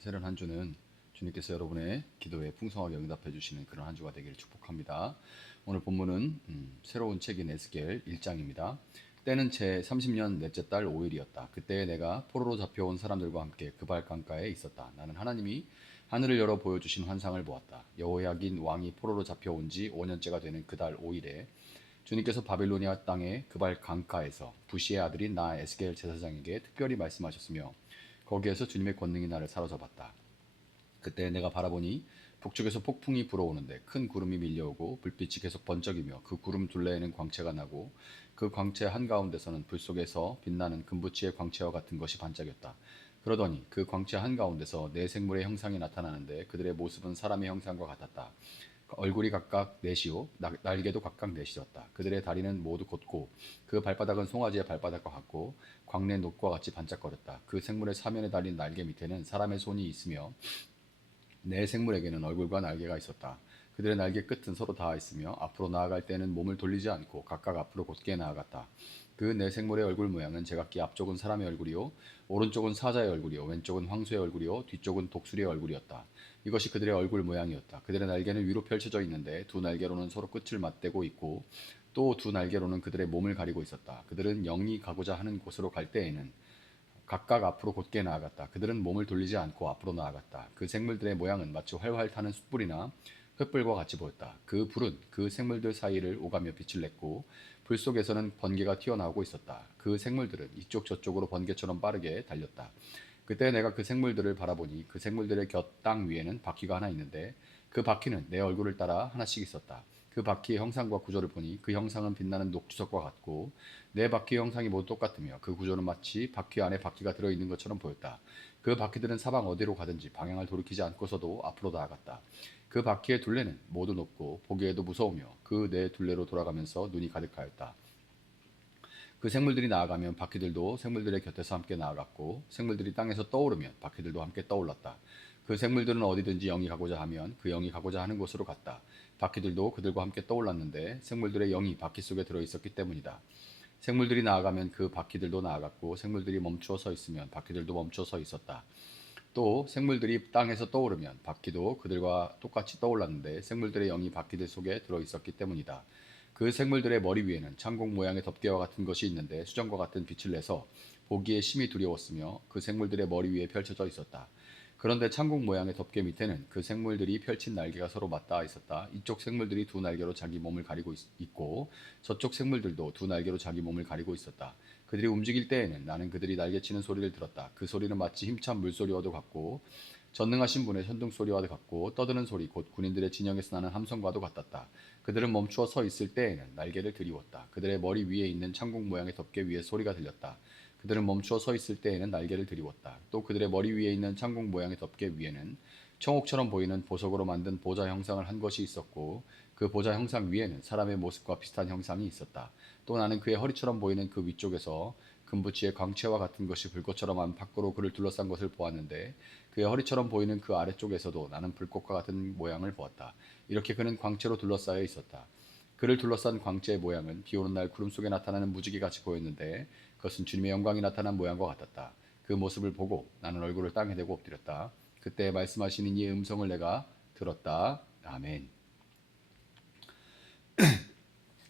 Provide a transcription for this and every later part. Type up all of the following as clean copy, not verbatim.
새로운 한 주는 주님께서 여러분의 기도에 풍성하게 응답해 주시는 그런 한 주가 되기를 축복합니다. 오늘 본문은 새로운 책인 에스겔 1장입니다. 때는 제 30년 넷째 달 5일이었다. 그때 내가 포로로 잡혀온 사람들과 함께 그발 강가에 있었다. 나는 하나님이 하늘을 열어 보여주신 환상을 보았다. 여호야긴 왕이 포로로 잡혀온 지 5년째가 되는 그달 5일에 주님께서 바빌로니아 땅의 그발 강가에서 부시의 아들인 나 에스겔 제사장에게 특별히 말씀하셨으며 거기에서 주님의 권능이 나를 사로잡았다. 그때 내가 바라보니 북쪽에서 폭풍이 불어오는데 큰 구름이 밀려오고 불빛이 계속 번쩍이며 그 구름 둘레에는 광채가 나고 그 광채 한가운데서는 불 속에서 빛나는 금부치의 광채와 같은 것이 반짝였다. 그러더니 그 광채 한가운데서 네 생물의 형상이 나타나는데 그들의 모습은 사람의 형상과 같았다. 얼굴이 각각 넷이요 날개도 각각 넷이었다. 그들의 다리는 모두 곧고 그 발바닥은 송아지의 발바닥과 같고 광내 놋과 같이 반짝거렸다. 그 생물의 사면에 달린 날개 밑에는 사람의 손이 있으며 네 생물에게는 얼굴과 날개가 있었다. 그들의 날개 끝은 서로 닿아 있으며 앞으로 나아갈 때는 몸을 돌리지 않고 각각 앞으로 곧게 나아갔다. 그 네 생물의 얼굴 모양은 제각기 앞쪽은 사람의 얼굴이요 오른쪽은 사자의 얼굴이요 왼쪽은 황소의 얼굴이요 뒤쪽은 독수리의 얼굴이었다. 이것이 그들의 얼굴 모양이었다. 그들의 날개는 위로 펼쳐져 있는데 두 날개로는 서로 끝을 맞대고 있고 또 두 날개로는 그들의 몸을 가리고 있었다. 그들은 영이 가고자 하는 곳으로 갈 때에는 각각 앞으로 곧게 나아갔다. 그들은 몸을 돌리지 않고 앞으로 나아갔다. 그 생물들의 모양은 마치 활활 타는 숯불이나 횃불과 같이 보였다. 그 불은 그 생물들 사이를 오가며 빛을 냈고 불 속에서는 번개가 튀어나오고 있었다. 그 생물들은 이쪽 저쪽으로 번개처럼 빠르게 달렸다. 그때 내가 그 생물들을 바라보니 그 생물들의 곁 땅 위에는 바퀴가 하나 있는데 그 바퀴는 내 얼굴을 따라 하나씩 있었다. 그 바퀴의 형상과 구조를 보니 그 형상은 빛나는 녹주석과 같고 네 바퀴의 형상이 모두 똑같으며 그 구조는 마치 바퀴 안에 바퀴가 들어있는 것처럼 보였다. 그 바퀴들은 사방 어디로 가든지 방향을 돌이키지 않고서도 앞으로 나아갔다. 그 바퀴의 둘레는 모두 높고 보기에도 무서우며 그 네 둘레로 돌아가면서 눈이 가득하였다. 그 생물들이 나아가면 바퀴들도 생물들의 곁에서 함께 나아갔고 생물들이 땅에서 떠오르면 바퀴들도 함께 떠올랐다. 그 생물들은 어디든지 영이 가고자 하면 그 영이 가고자 하는 곳으로 갔다. 바퀴들도 그들과 함께 떠올랐는데 생물들의 영이 바퀴 속에 들어 있었기 때문이다. 생물들이 나아가면 그 바퀴들도 나아갔고 생물들이 멈추어 서 있으면 바퀴들도 멈추어 서 있었다. 또 생물들이 땅에서 떠오르면 바퀴도 그들과 똑같이 떠올랐는데 생물들의 영이 바퀴들 속에 들어 있었기 때문이다. 그 생물들의 머리 위에는 창공 모양의 덮개와 같은 것이 있는데 수정과 같은 빛을 내서 보기에 심히 두려웠으며 그 생물들의 머리 위에 펼쳐져 있었다. 그런데 창공 모양의 덮개 밑에는 그 생물들이 펼친 날개가 서로 맞닿아 있었다. 이쪽 생물들이 두 날개로 자기 몸을 가리고 있고 저쪽 생물들도 두 날개로 자기 몸을 가리고 있었다. 그들이 움직일 때에는 나는 그들이 날개치는 소리를 들었다. 그 소리는 마치 힘찬 물소리와도 같고 전능하신 분의 천둥 소리와도 같고 떠드는 소리 곧 군인들의 진영에서 나는 함성과도 같았다. 그들은 멈추어 서 있을 때에는 날개를 들이웠다. 그들의 머리 위에 있는 창공 모양의 덮개 위에 소리가 들렸다. 그들은 멈추어 서 있을 때에는 날개를 들이웠다. 또 그들의 머리 위에 있는 창공 모양의 덮개 위에는 청옥처럼 보이는 보석으로 만든 보좌 형상을 한 것이 있었고 그 보좌 형상 위에는 사람의 모습과 비슷한 형상이 있었다. 또 나는 그의 허리처럼 보이는 그 위쪽에서 금부치의 광채와 같은 것이 불꽃처럼 밖으로 그를 둘러싼 것을 보았는데 그의 허리처럼 보이는 그 아래쪽에서도 나는 불꽃과 같은 모양을 보았다. 이렇게 그는 광채로 둘러싸여 있었다. 그를 둘러싼 광채의 모양은 비 오는 날 구름 속에 나타나는 무지개 같이 보였는데 그것은 주님의 영광이 나타난 모양과 같았다. 그 모습을 보고 나는 얼굴을 땅에 대고 엎드렸다. 그때 말씀하시는 이의 음성을 내가 들었다. 아멘.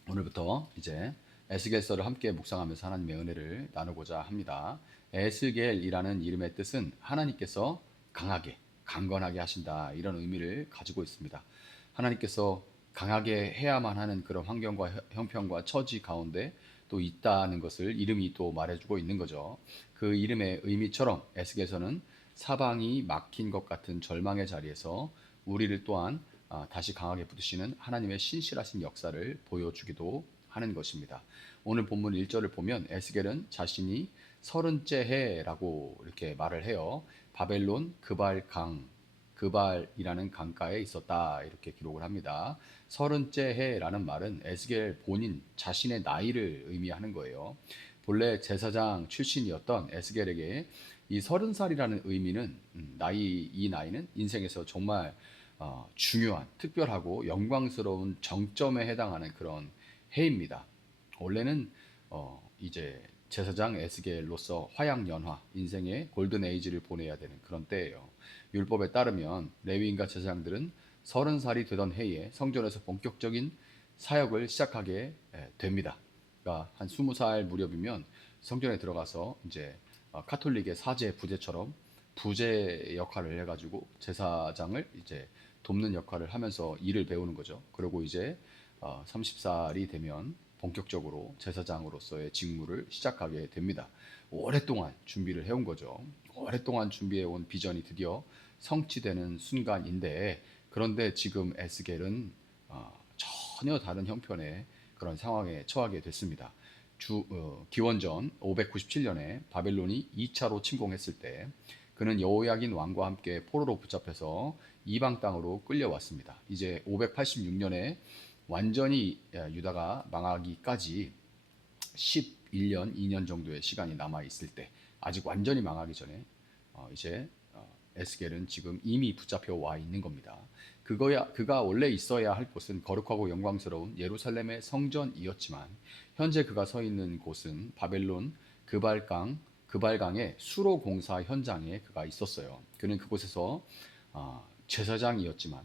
오늘부터 이제 에스겔서를 함께 묵상하면서 하나님의 은혜를 나누고자 합니다. 에스겔이라는 이름의 뜻은 하나님께서 강하게, 강건하게 하신다 이런 의미를 가지고 있습니다. 하나님께서 강하게 해야만 하는 그런 환경과 형편과 처지 가운데 또 있다는 것을 이름이 또 말해주고 있는 거죠. 그 이름의 의미처럼 에스겔서는 사방이 막힌 것 같은 절망의 자리에서 우리를 또한 다시 강하게 붙드시는 하나님의 신실하신 역사를 보여주기도 하는 것입니다. 오늘 본문 1절을 보면 에스겔은 자신이 30째 해라고 이렇게 말을 해요. 바벨론 그발이라는 강가에 있었다 이렇게 기록을 합니다. 30째 해라는 말은 에스겔 본인 자신의 나이를 의미하는 거예요. 본래 제사장 출신이었던 에스겔에게 이 30살이라는 의미는 이 나이는 인생에서 정말 중요한, 특별하고 영광스러운 정점에 해당하는 그런 해입니다. 원래는 이제 제사장 에스겔로서 화양연화, 인생의 골든 에이지를 보내야 되는 그런 때예요. 율법에 따르면 레위인과 제사장들은 30살이 되던 해에 성전에서 본격적인 사역을 시작하게 됩니다. 그러니까 한 20살 무렵이면 성전에 들어가서 이제 카톨릭의 사제 부제처럼 부제 역할을 해가지고 제사장을 이제 돕는 역할을 하면서 일을 배우는 거죠. 그리고 이제 30살이 되면 본격적으로 제사장으로서의 직무를 시작하게 됩니다. 오랫동안 준비를 해온 거죠. 오랫동안 준비해온 비전이 드디어 성취되는 순간인데, 그런데 지금 에스겔은 전혀 다른 형편의 그런 상황에 처하게 됐습니다. 기원전 597년에 바벨론이 2차로 침공했을 때 그는 여호야긴 왕과 함께 포로로 붙잡혀서 이방 땅으로 끌려왔습니다. 이제 586년에 완전히 유다가 망하기까지 11년, 2년 정도의 시간이 남아 있을 때, 아직 완전히 망하기 전에 이제 에스겔은 지금 이미 붙잡혀 와 있는 겁니다. 그가 원래 있어야 할 곳은 거룩하고 영광스러운 예루살렘의 성전이었지만 현재 그가 서 있는 곳은 바벨론 그발강의 수로 공사 현장에 그가 있었어요. 그는 그곳에서 제사장이었지만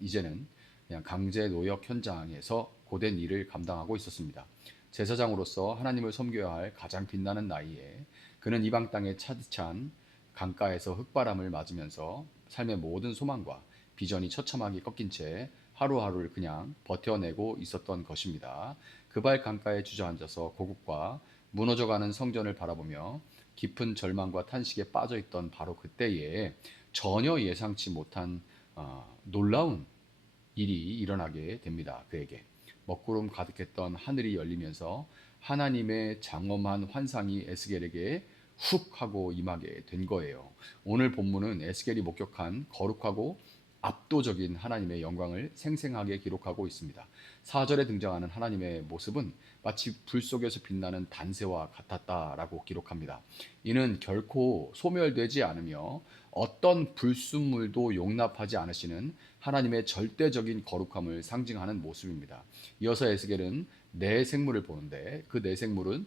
이제는 그냥 강제 노역 현장에서 고된 일을 감당하고 있었습니다. 제사장으로서 하나님을 섬겨야 할 가장 빛나는 나이에 그는 이방 땅의 차디찬 강가에서 흙바람을 맞으면서 삶의 모든 소망과 비전이 처참하게 꺾인 채 하루하루를 그냥 버텨내고 있었던 것입니다. 그발 강가에 주저앉아서 고국과 무너져가는 성전을 바라보며 깊은 절망과 탄식에 빠져있던 바로 그때에 전혀 예상치 못한 놀라운 일이 일어나게 됩니다. 그에게 먹구름 가득했던 하늘이 열리면서 하나님의 장엄한 환상이 에스겔에게 훅 하고 임하게 된 거예요. 오늘 본문은 에스겔이 목격한 거룩하고 압도적인 하나님의 영광을 생생하게 기록하고 있습니다. 4절에 등장하는 하나님의 모습은 마치 불 속에서 빛나는 단새와 같았다라고 기록합니다. 이는 결코 소멸되지 않으며 어떤 불순물도 용납하지 않으시는 하나님의 절대적인 거룩함을 상징하는 모습입니다. 이어서 에스겔은 네 생물을 보는데 그 네 생물은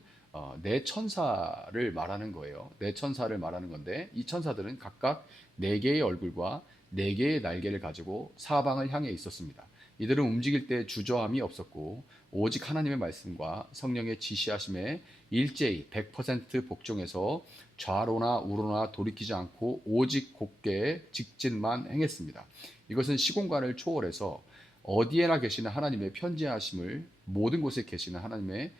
네 천사를 말하는 거예요. 네 천사를 말하는 건데 이 천사들은 각각 네 개의 얼굴과 네 개의 날개를 가지고 사방을 향해 있었습니다. 이들은 움직일 때 주저함이 없었고 오직 하나님의 말씀과 성령의 지시하심에 일제히 100% 복종해서 좌로나 우로나 돌이키지 않고 오직 곧게 직진만 행했습니다. 이것은 시공간을 초월해서 어디에나 계시는 하나님의 편지하심을, 모든 곳에 계시는 하나님의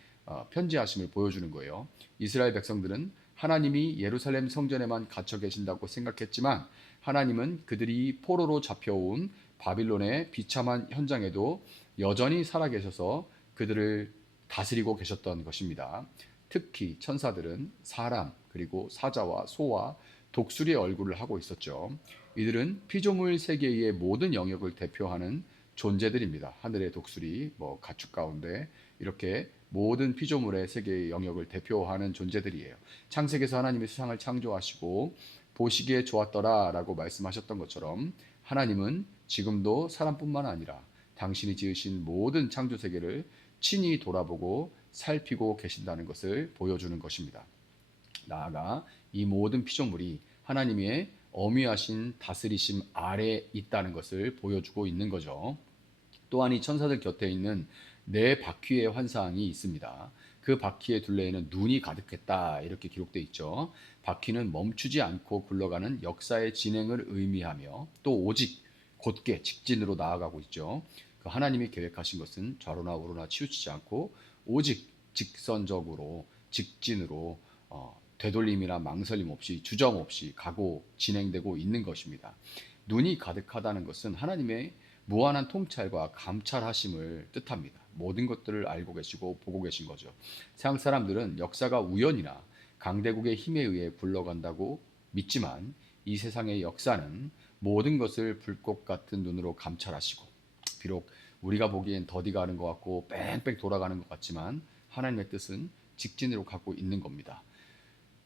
편지하심을 보여주는 거예요. 이스라엘 백성들은 하나님이 예루살렘 성전에만 갇혀 계신다고 생각했지만 하나님은 그들이 포로로 잡혀온 바빌론의 비참한 현장에도 여전히 살아계셔서 그들을 다스리고 계셨던 것입니다. 특히 천사들은 사람, 그리고 사자와 소와 독수리의 얼굴을 하고 있었죠. 이들은 피조물 세계의 모든 영역을 대표하는 존재들입니다. 하늘의 독수리, 가축 가운데 이렇게 모든 피조물의 세계의 영역을 대표하는 존재들이에요. 창세기에서 하나님이 세상을 창조하시고 보시기에 좋았더라라고 말씀하셨던 것처럼 하나님은 지금도 사람뿐만 아니라 당신이 지으신 모든 창조 세계를 친히 돌아보고 살피고 계신다는 것을 보여주는 것입니다. 나아가 이 모든 피조물이 하나님의 어미하신 다스리심 아래 있다는 것을 보여주고 있는 거죠. 또한 이 천사들 곁에 있는 네 바퀴의 환상이 있습니다. 그 바퀴의 둘레에는 눈이 가득했다 이렇게 기록되어 있죠. 바퀴는 멈추지 않고 굴러가는 역사의 진행을 의미하며 또 오직 곧게 직진으로 나아가고 있죠. 그 하나님이 계획하신 것은 좌로나 우로나 치우치지 않고 오직 직선적으로 직진으로 되돌림이나 망설임 없이 주정 없이 가고 진행되고 있는 것입니다. 눈이 가득하다는 것은 하나님의 무한한 통찰과 감찰하심을 뜻합니다. 모든 것들을 알고 계시고 보고 계신 거죠. 세상 사람들은 역사가 우연이나 강대국의 힘에 의해 굴러간다고 믿지만 이 세상의 역사는 모든 것을 불꽃 같은 눈으로 감찰하시고, 비록 우리가 보기엔 더디 가는 것 같고 뺑뺑 돌아가는 것 같지만 하나님의 뜻은 직진으로 가고 있는 겁니다.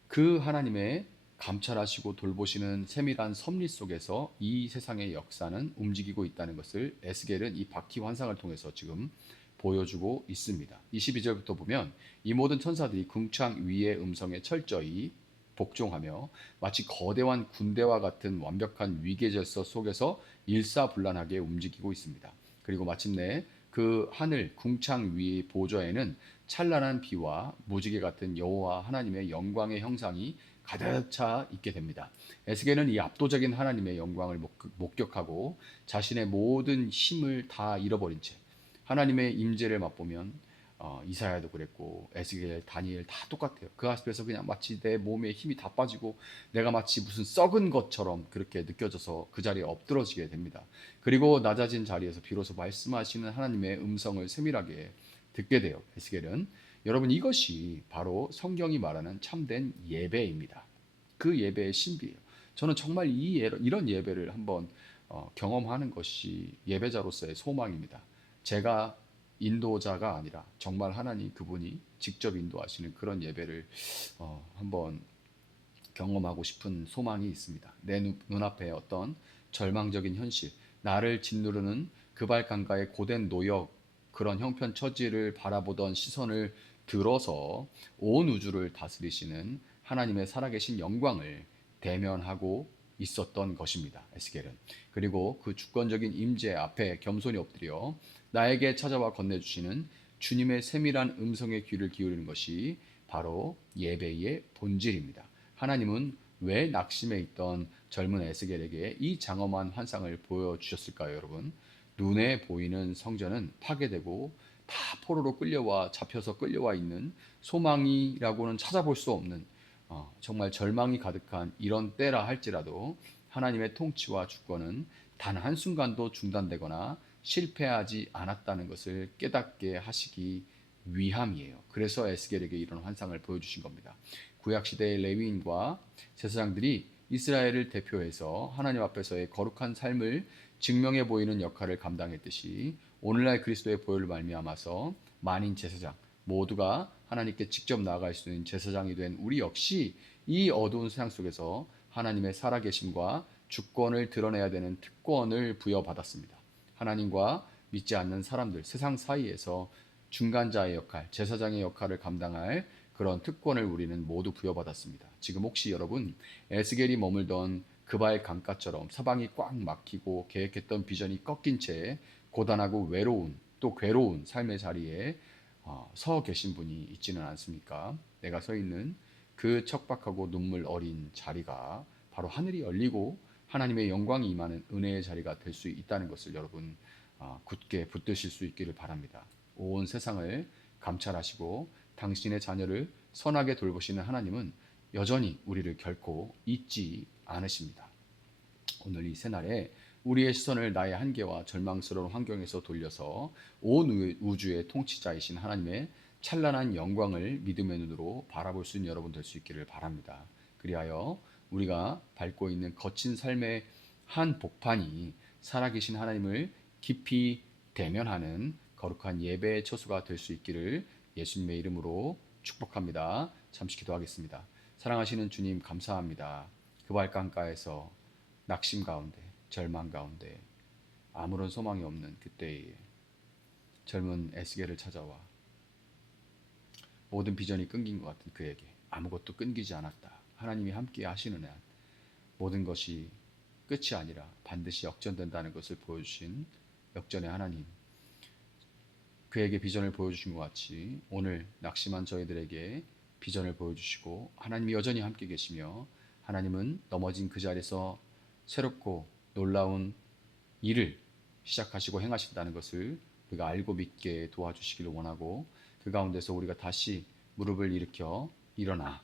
그 하나님의 감찰하시고 돌보시는 세밀한 섭리 속에서 이 세상의 역사는 움직이고 있다는 것을 에스겔은 이 바퀴 환상을 통해서 지금 보여주고 있습니다. 22절부터 보면 이 모든 천사들이 궁창 위의 음성에 철저히 복종하며 마치 거대한 군대와 같은 완벽한 위계질서 속에서 일사불란하게 움직이고 있습니다. 그리고 마침내 그 하늘 궁창 위 보좌에는 찬란한 비와 무지개 같은 여호와 하나님의 영광의 형상이 가득 차 있게 됩니다. 에스겔은 이 압도적인 하나님의 영광을 목격하고 자신의 모든 힘을 다 잃어버린 채 하나님의 임재를 맛보면 이사야도 그랬고 에스겔, 다니엘 다 똑같아요. 그 앞에서 그냥 마치 내 몸에 힘이 다 빠지고 내가 마치 무슨 썩은 것처럼 그렇게 느껴져서 그 자리에 엎드러지게 됩니다. 그리고 낮아진 자리에서 비로소 말씀하시는 하나님의 음성을 세밀하게 듣게 돼요. 에스겔은 여러분 이것이 바로 성경이 말하는 참된 예배입니다. 그 예배의 신비예요. 저는 정말 이런 예배를 한번 경험하는 것이 예배자로서의 소망입니다. 제가 인도자가 아니라 정말 하나님 그분이 직접 인도하시는 그런 예배를 한번 경험하고 싶은 소망이 있습니다. 내 눈앞에 어떤 절망적인 현실, 나를 짓누르는 그발강가의 고된 노역, 그런 형편 처지를 바라보던 시선을 들어서 온 우주를 다스리시는 하나님의 살아계신 영광을 대면하고 있었던 것입니다. 에스겔은. 그리고 그 주권적인 임재 앞에 겸손히 엎드려 나에게 찾아와 건네주시는 주님의 세밀한 음성에 귀를 기울이는 것이 바로 예배의 본질입니다. 하나님은 왜 낙심해 있던 젊은 에스겔에게 이 장엄한 환상을 보여주셨을까요, 여러분? 눈에 보이는 성전은 파괴되고 다 포로로 끌려와 잡혀서 끌려와 있는 소망이라고는 찾아볼 수 없는 정말 절망이 가득한 이런 때라 할지라도 하나님의 통치와 주권은 단 한순간도 중단되거나 실패하지 않았다는 것을 깨닫게 하시기 위함이에요. 그래서 에스겔에게 이런 환상을 보여주신 겁니다. 구약 시대의 레위인과 제사장들이 이스라엘을 대표해서 하나님 앞에서의 거룩한 삶을 증명해 보이는 역할을 감당했듯이 오늘날 그리스도의 보혈을 말미암아서 만인 제사장 모두가 하나님께 직접 나아갈 수 있는 제사장이 된 우리 역시 이 어두운 세상 속에서 하나님의 살아계심과 주권을 드러내야 되는 특권을 부여받았습니다. 하나님과 믿지 않는 사람들, 세상 사이에서 중간자의 역할, 제사장의 역할을 감당할 그런 특권을 우리는 모두 부여받았습니다. 지금 혹시 여러분 에스겔이 머물던 그발 강가처럼 사방이 꽉 막히고 계획했던 비전이 꺾인 채 고단하고 외로운 또 괴로운 삶의 자리에 서 계신 분이 있지는 않습니까? 내가 서 있는 그 척박하고 눈물 어린 자리가 바로 하늘이 열리고 하나님의 영광이 임하는 은혜의 자리가 될 수 있다는 것을 여러분 굳게 붙드실 수 있기를 바랍니다. 온 세상을 감찰하시고 당신의 자녀를 선하게 돌보시는 하나님은 여전히 우리를 결코 잊지 않으십니다. 오늘 이 새날에 우리의 시선을 나의 한계와 절망스러운 환경에서 돌려서 온 우주의 통치자이신 하나님의 찬란한 영광을 믿음의 눈으로 바라볼 수 있는 여러분 될 수 있기를 바랍니다. 그리하여 우리가 밟고 있는 거친 삶의 한 복판이 살아계신 하나님을 깊이 대면하는 거룩한 예배의 처소가 될 수 있기를 예수님의 이름으로 축복합니다. 잠시 기도하겠습니다. 사랑하시는 주님 감사합니다. 그 발강가에서 낙심 가운데 절망 가운데 아무런 소망이 없는 그때에 젊은 에스겔을 찾아와 모든 비전이 끊긴 것 같은 그에게 아무것도 끊기지 않았다. 하나님이 함께 하시는 한 모든 것이 끝이 아니라 반드시 역전된다는 것을 보여주신 역전의 하나님, 그에게 비전을 보여주신 것 같이 오늘 낙심한 저희들에게 비전을 보여주시고 하나님이 여전히 함께 계시며 하나님은 넘어진 그 자리에서 새롭고 놀라운 일을 시작하시고 행하신다는 것을 우리가 알고 믿게 도와주시기를 원하고 그 가운데서 우리가 다시 무릎을 일으켜 일어나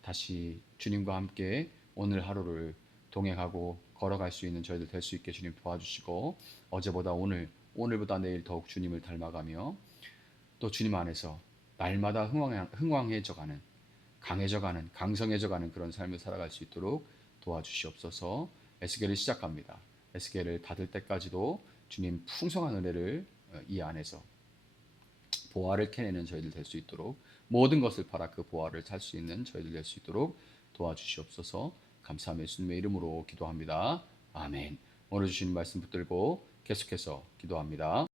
다시 주님과 함께 오늘 하루를 동행하고 걸어갈 수 있는 저희들 될 수 있게 주님 도와주시고 어제보다 오늘보다 내일 더욱 주님을 닮아가며 또 주님 안에서 날마다 흥왕해져가는 강해져가는 강성해져가는 그런 삶을 살아갈 수 있도록 도와주시옵소서. 에스겔을 시작합니다. 에스겔을 닫을 때까지도 주님 풍성한 은혜를 이 안에서 보화를 캐내는 저희들 될 수 있도록 모든 것을 팔아 그 보화를 살 수 있는 저희들 될 수 있도록 도와주시옵소서. 감사하며 예수님의 이름으로 기도합니다. 아멘. 오늘 주신 말씀 붙들고 계속해서 기도합니다.